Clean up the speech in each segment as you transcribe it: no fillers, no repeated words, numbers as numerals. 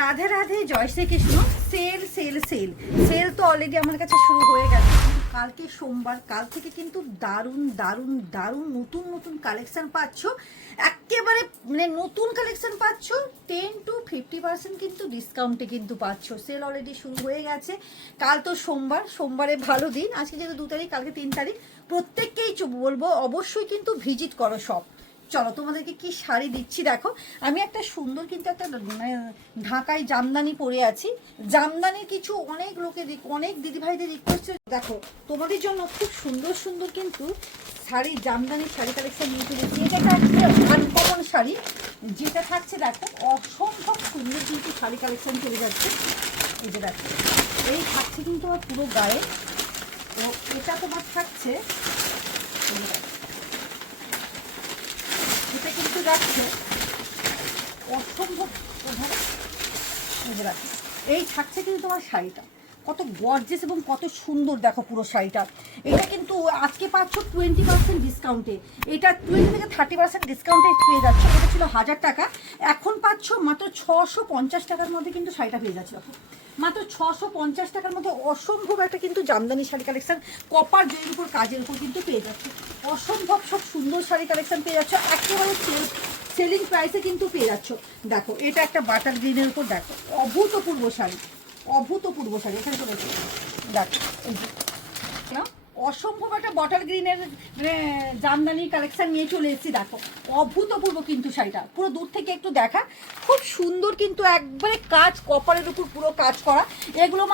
রাধে রাধে, জয় Shrikrishna. Sale sale sale sale তো already আমার কাছে শুরু হয়ে গেছে, কিন্তু কালকে সোমবার, কাল থেকে কিন্তু দারুণ দারুণ দারুণ নতুন নতুন কালেকশন পাচ্ছ। একেবারে মানে নতুন কালেকশন পাচ্ছ 10-50% কিন্তু ডিসকাউন্টে কিন্তু পাচ্ছ। সেল অলরেডি শুরু হয়ে গেছে। কাল তো সোমবার, সোমবারে ভালো দিন। আজকে যেহেতু 2 তারিখ, কালকে 3 তারিখ, প্রত্যেককেই বলবো অবশ্যই কিন্তু ভিজিট করো সব। চলো তোমাদেরকে কি শাড়ি দিচ্ছি দেখো। আমি একটা সুন্দর কিন্তু একটা ঢাকায় জামদানি পরে আছি। জামদানির কিছু অনেক লোকের অনেক দিদিভাইদের রিকোয়েস্ট, দেখো তোমাদের জন্য খুব সুন্দর সুন্দর কিন্তু শাড়ি, জামদানির শাড়ি কালেকশন নিয়ে চলেছি। এটা একটা আনকমন শাড়ি, যেটা থাকছে দেখো অসম্ভব সুন্দর কিন্তু শাড়ি কালেকশন চলে যাচ্ছে। এই যে দেখো, এই থাকছে কিন্তু আমার পুরো গায়ে। তো এটা তোমার থাকছে, এটা কিন্তু যাচ্ছে অসম্ভব। এই থাকছে কিন্তু তোমার শাড়িটা কত গর্জেস এবং কত সুন্দর, দেখো পুরো শাড়িটা। এটা কিন্তু আজকে পাচ্ছ 20% ডিসকাউন্টে। এটা 20 থেকে 30% ডিসকাউন্টে পেয়ে যাচ্ছ। এটা ছিল 1000 টাকা, এখন পাচ্ছ মাত্র 650 টাকার মধ্যে কিন্তু শাড়িটা পেয়ে যাচ্ছে। মাত্র 650 টাকার মধ্যে অসম্ভব একটা কিন্তু জামদানি শাড়ি কালেকশন, কপার জয়ের উপর কাজের উপর কিন্তু পেয়ে যাচ্ছে। অসম্ভব সব সুন্দর শাড়ি কালেকশন পেয়ে যাচ্ছ, একেবারে সেলিং প্রাইসে কিন্তু পেয়ে যাচ্ছ। দেখো এটা একটা বাটার গ্রিনের উপর, দেখো অভূতপূর্ব শাড়ি, অভূতপূর্ব শাড়ি। এখানে চলে দেখো অসম্ভব একটা বাটার গ্রিনের মানে জামদানি কালেকশন নিয়ে চলে এসেছি। দেখো অভূতপূর্ব কিন্তু শাড়িটা, পুরো দূর থেকে একটু দেখা, খুব সুন্দর কিন্তু একবারে কাজ, কপারের উপর পুরো কাজ করা। এগুলো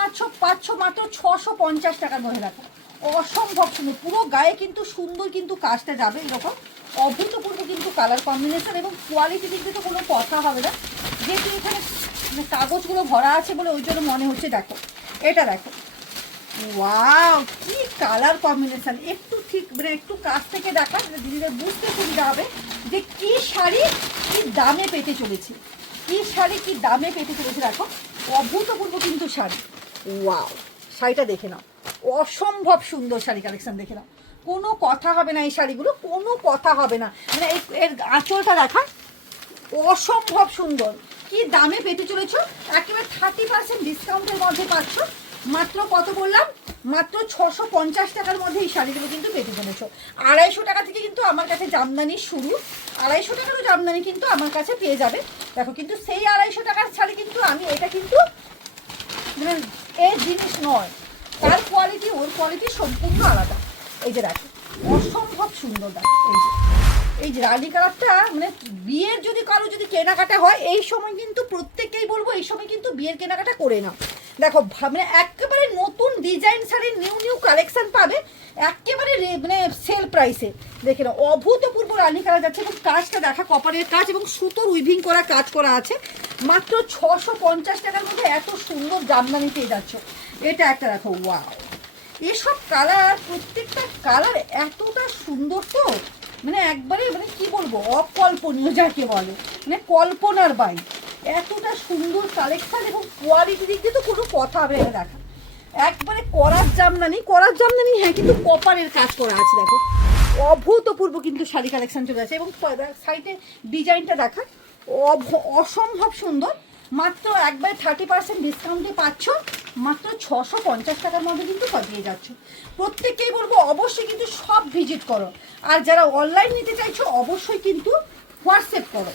পাচ্ছ মাত্র 650 টাকার মধ্যে। দেখো অসম্ভব সুন্দর, পুরো গায়ে কিন্তু সুন্দর কিন্তু কাজটা যাবে এরকম। অভূতপূর্ব কিন্তু কালার কম্বিনেশন এবং কোয়ালিটি দিক দিয়ে তো কোনো কথা হবে না, যেহেতু এখানে কাগজগুলো ভরা আছে বলে ওই জন্য মনে হচ্ছে। দেখো এটা দেখো, ওয়াও কি কালার কম্বিনেশন। একটু ঠিক মানে একটু কাছ থেকে দেখা, দিদিদের বুঝতে সুবিধা হবে যে কি শাড়ি কি দামে পেতে চলেছে, কি শাড়ি কি দামে পেতে চলেছে। দেখো অভূতপূর্ব কিন্তু শাড়ি, ওয়াও শাড়িটা দেখে নাও, অসম্ভব সুন্দর শাড়ি কালেকশন দেখে নাও, কোনো কথা হবে না এই শাড়িগুলো, কোনো কথা হবে না। মানে এর আঁচলটা দেখা অসম্ভব সুন্দর, কি দামে পেতে চলেছ। একেবারে 30% ডিসকাউন্টের মধ্যে পাচ্ছ। মাত্র কত বললাম, মাত্র 650 টাকার মধ্যে এই শাড়িগুলো কিন্তু পেতে চলেছ। 250 টাকা থেকে কিন্তু আমার কাছে জামদানি শুরু, 250 টাকারও জামদানি কিন্তু আমার কাছে পেয়ে যাবে। দেখো কিন্তু সেই 250 টাকার শাড়ি কিন্তু আমি, এটা কিন্তু মানে এই জিনিস নয়, তার কোয়ালিটি ওর কোয়ালিটি সম্পূর্ণ আলাদা। এই যে দেখো অসম্ভব সুন্দর, দেখো এই যে রানি কালারটা, মানে বিয়ের যদি কারো যদি কেনাকাটা হয় এই সময় কিন্তু প্রত্যেককেই বলবো এই সময় কিন্তু বিয়ের কেনাকাটা করে নাও। দেখো মানে একেবারে নতুন ডিজাইন শাড়ির নিউ নিউ কালেকশন পাবে একেবারে মানে সেল প্রাইসে। দেখে নাও অভূতপূর্ব রানি কালার যাচ্ছে, এবং কাজটা দেখা কপারের কাজ এবং সুতোর উইভিং করা কাজ করা আছে। মাত্র 650 টাকার মধ্যে এত সুন্দর জামদানি পেয়ে যাচ্ছ। এটা একটা দেখো, ওয়াও এসব কালার, প্রত্যেকটা কালার এতটা সুন্দর, তো মানে একবারে মানে কি বলবো অকল্পনীয় যাকে বলে, মানে কল্পনার বাইরে এতটা সুন্দর কালেকশন এবং কোয়ালিটি দিক দিয়ে তো কোনো কথা হবে না। দেখা একবারে করার জামদানি, করার জামদানি, হ্যাঁ কিন্তু কপারের কাজ করা আছে। দেখো অভূতপূর্ব কিন্তু শাড়ি কালেকশন চলে আছে, এবং সাইডে ডিজাইনটা দেখা অসম্ভব সুন্দর। মাত্র একবারে 30% ডিসকাউন্টে পাচ্ছ, মাত্র 650 টাকার মধ্যে কিন্তু পেয়ে যাচ্ছ। প্রত্যেককেই বলবো অবশ্যই কিন্তু সব ভিজিট করো, আর যারা অনলাইন নিতে চাইছো অবশ্যই কিন্তু হোয়াটসঅ্যাপ করো।